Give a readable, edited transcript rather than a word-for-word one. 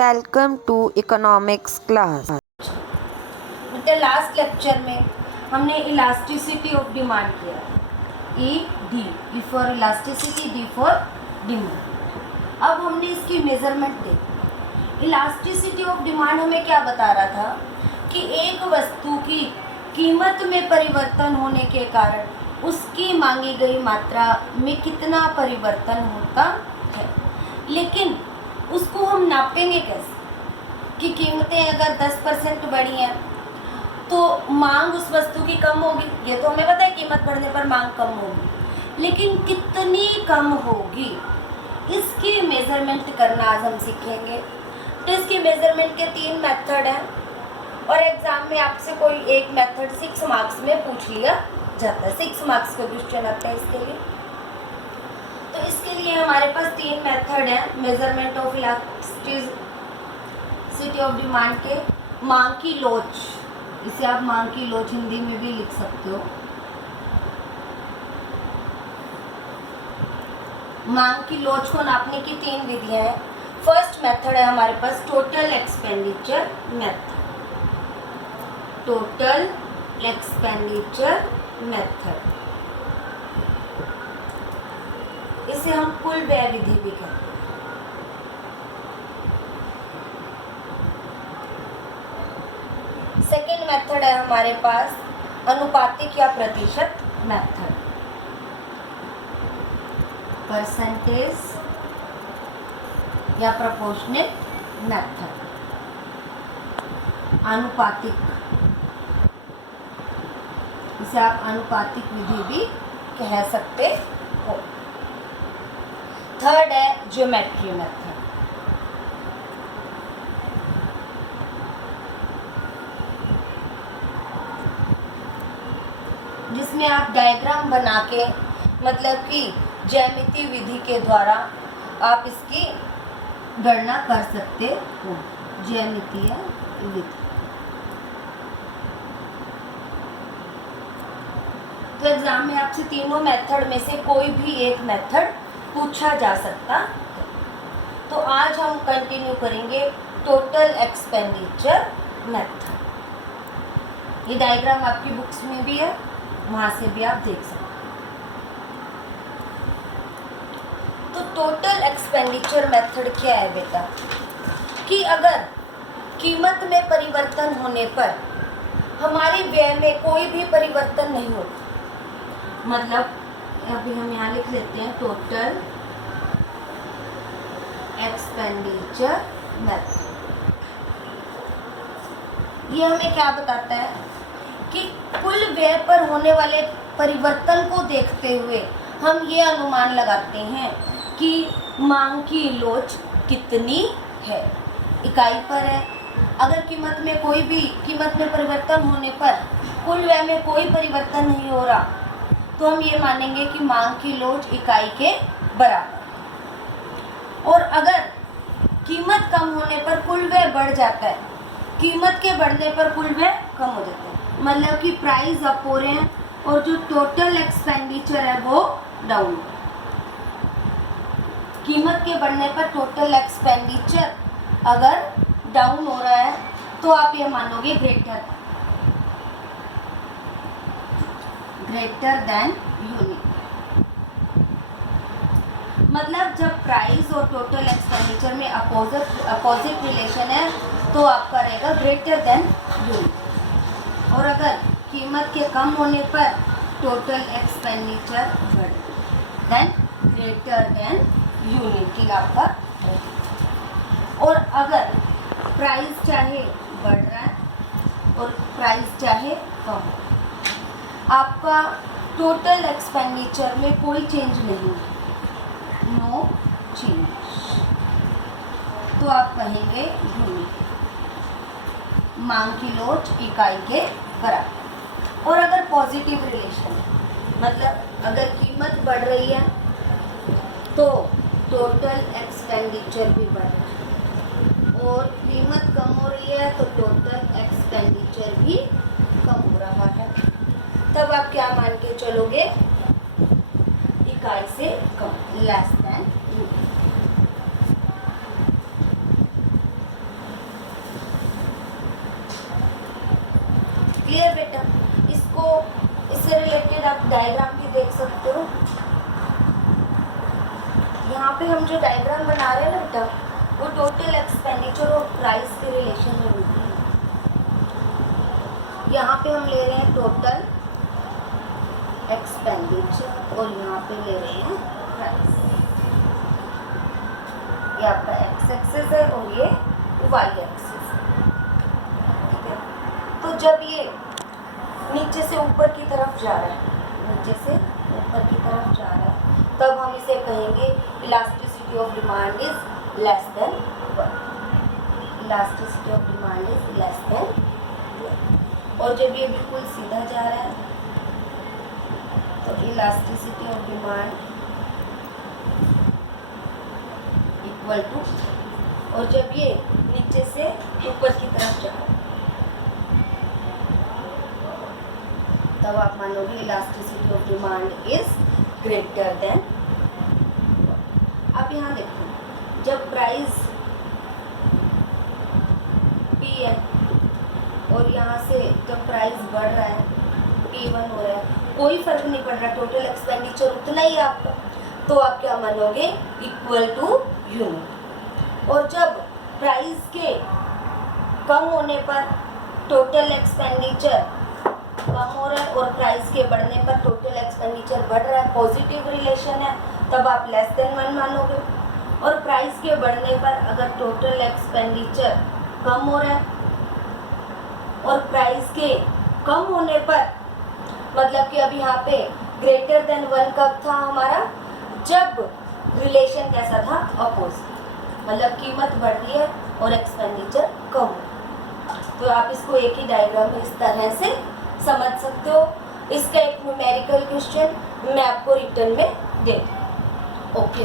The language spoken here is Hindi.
Welcome to economics class. बेटे लास्ट लेक्चर में हमने इलास्टिसिटी ऑफ डिमांड किया, E D, E for elasticity, D for demand. अब हमने इसकी मेजरमेंट देखी। इलास्टिसिटी ऑफ डिमांड हमें क्या बता रहा था कि एक वस्तु की कीमत में परिवर्तन होने के कारण उसकी मांगी गई मात्रा में कितना परिवर्तन होता है, लेकिन उसको हम नापेंगे कैसे कि कीमतें अगर 10% बढ़ी हैं तो मांग उस वस्तु की कम होगी। ये तो हमें पता है कीमत बढ़ने पर मांग कम होगी, लेकिन कितनी कम होगी इसकी मेजरमेंट करना आज हम सीखेंगे। तो इसकी मेजरमेंट के 3 मेथड हैं और एग्जाम में आपसे कोई एक मेथड 6 मार्क्स में पूछ लिया जाता है। 6 मार्क्स का क्वेश्चन आता है इसके लिए। तो इसके लिए हमारे पास 3 मेथड हैं measurement of elasticity of demand के। मांग की लोच, इसे आप मांग की लोच हिंदी में भी लिख सकते हो। मांग की लोच को नापने की 3 विधियां हैं। फर्स्ट मेथड है हमारे पास total expenditure method. Total expenditure method, इसे हम कुल व्यय विधि भी कहते हैं। सेकेंड मेथड है हमारे पास अनुपातिक या प्रतिशत मेथड, परसेंटेज या प्रोपोर्शनल मेथड। अनुपातिक, इसे आप अनुपातिक विधि भी कह सकते हो। थर्ड है ज्योमेट्री मेथड। जिसमें आप डायग्राम बना के, मतलब कि ज्यामिति विधि के द्वारा आप इसकी गणना कर सकते हो। ज्यामितीय विधि। तो एग्जाम में आपसे तीनों मेथड में से कोई भी एक मेथड पूछा जा सकता है। तो आज हम कंटिन्यू करेंगे टोटल एक्सपेंडिचर मेथड। ये डायग्राम आपकी बुक्स में भी है, वहां से भी आप देख सकते हैं। तो टोटल एक्सपेंडिचर मेथड क्या है बेटा, कि अगर कीमत में परिवर्तन होने पर हमारे व्यय में कोई भी परिवर्तन नहीं होता, मतलब अभी हम यहाँ लिख लेते हैं टोटल एक्सपेंडिचर मेथड। ये हमें क्या बताता है कि कुल व्यय पर होने वाले परिवर्तन को देखते हुए हम ये अनुमान लगाते हैं कि मांग की लोच कितनी है, इकाई पर है। अगर कीमत में परिवर्तन होने पर कुल व्यय में कोई परिवर्तन नहीं हो रहा तो हम ये मानेंगे कि मांग की लोच इकाई के बराबर। और अगर कीमत कम होने पर कुल व्यय बढ़ जाता है, कीमत के बढ़ने पर कुल व्यय कम हो जाता है, मतलब कि प्राइस अप हो रहे हैं और जो टोटल एक्सपेंडिचर है वो डाउन। कीमत के बढ़ने पर टोटल एक्सपेंडिचर अगर डाउन हो रहा है तो आप ये मानोगे ग्रेटर देन यूनिट। मतलब जब प्राइस और टोटल एक्सपेंडिचर में अपोजिट रिलेशन है तो आपका रहेगा ग्रेटर देन यूनिट। और अगर कीमत के कम होने पर टोटल एक्सपेंडिचर बढ़े देन ग्रेटर देन यूनिटी आपका रहेगा। और अगर प्राइस चाहे बढ़ रहा है और प्राइस चाहे कम, आपका टोटल एक्सपेंडिचर में कोई चेंज नहीं है, नो चेंज, तो आप कहेंगे यूनिट, मांग की लोच इकाई के बराबर। और अगर पॉजिटिव रिलेशन है, मतलब अगर कीमत बढ़ रही है तो टोटल एक्सपेंडिचर भी बढ़ रहा है, और कीमत कम हो रही है तो टोटल एक्सपेंडिचर भी कम हो रहा है, तब आप क्या मान के चलोगे, इकाई से कम, लेस देन यूनिट। क्लियर बेटा? इससे रिलेटेड आप डायग्राम भी देख सकते हो। यहाँ पे हम जो डायग्राम बना रहे हैं ना बेटा, वो टोटल एक्सपेंडिचर और प्राइस के रिलेशन में होती है। यहाँ पे हम ले रहे हैं टोटल एक्सपेंडिचर और यहाँ पे ले रहे हैं प्राइस। ये आपका एक्स एक्सिस है और ये वाई एक्सिस है, ठीक है? तो जब ये नीचे से ऊपर की तरफ जा रहा है, नीचे से ऊपर की तरफ जा रहा है, तब हम इसे कहेंगे elasticity of demand is less than 1। Elasticity of demand is less than 1। और जब ये बिल्कुल सीधा जा रहा है तो elasticity of demand equal to, और जब ये नीचे से ऊपर की तरफ जा रहा है तब आप मानोगे elasticity of demand is greater than. अब यहाँ देखो, जब प्राइस P है और यहाँ से जब प्राइस बढ़ रहा है P1 हो रहा है, कोई फर्क नहीं पड़ रहा, टोटल एक्सपेंडिचर उतना ही आपका, तो आप क्या मानोगे? Equal to unit. और जब प्राइस के कम होने पर टोटल एक्सपेंडिचर कम हो रहा है और प्राइस के बढ़ने पर टोटल एक्सपेंडिचर बढ़ रहा है, पॉजिटिव रिलेशन है, तब आप लेस देन 1 मानोगे। और प्राइस के बढ़ने पर अगर टोटल एक्सपेंडिचर कम हो रहा है और प्राइस के कम होने पर, मतलब कि अब यहाँ पे ग्रेटर देन 1 कब था हमारा? जब रिलेशन कैसा था? अपोजिट, मतलब कीमत बढ़ रही है और एक्सपेंडिचर कम हो। तो आप इसको एक ही डायग्राम में इस तरह से समझ सकते हो। इसका एक न्यूमेरिकल क्वेश्चन मैं आपको रिटर्न में दे दूँ। ओके।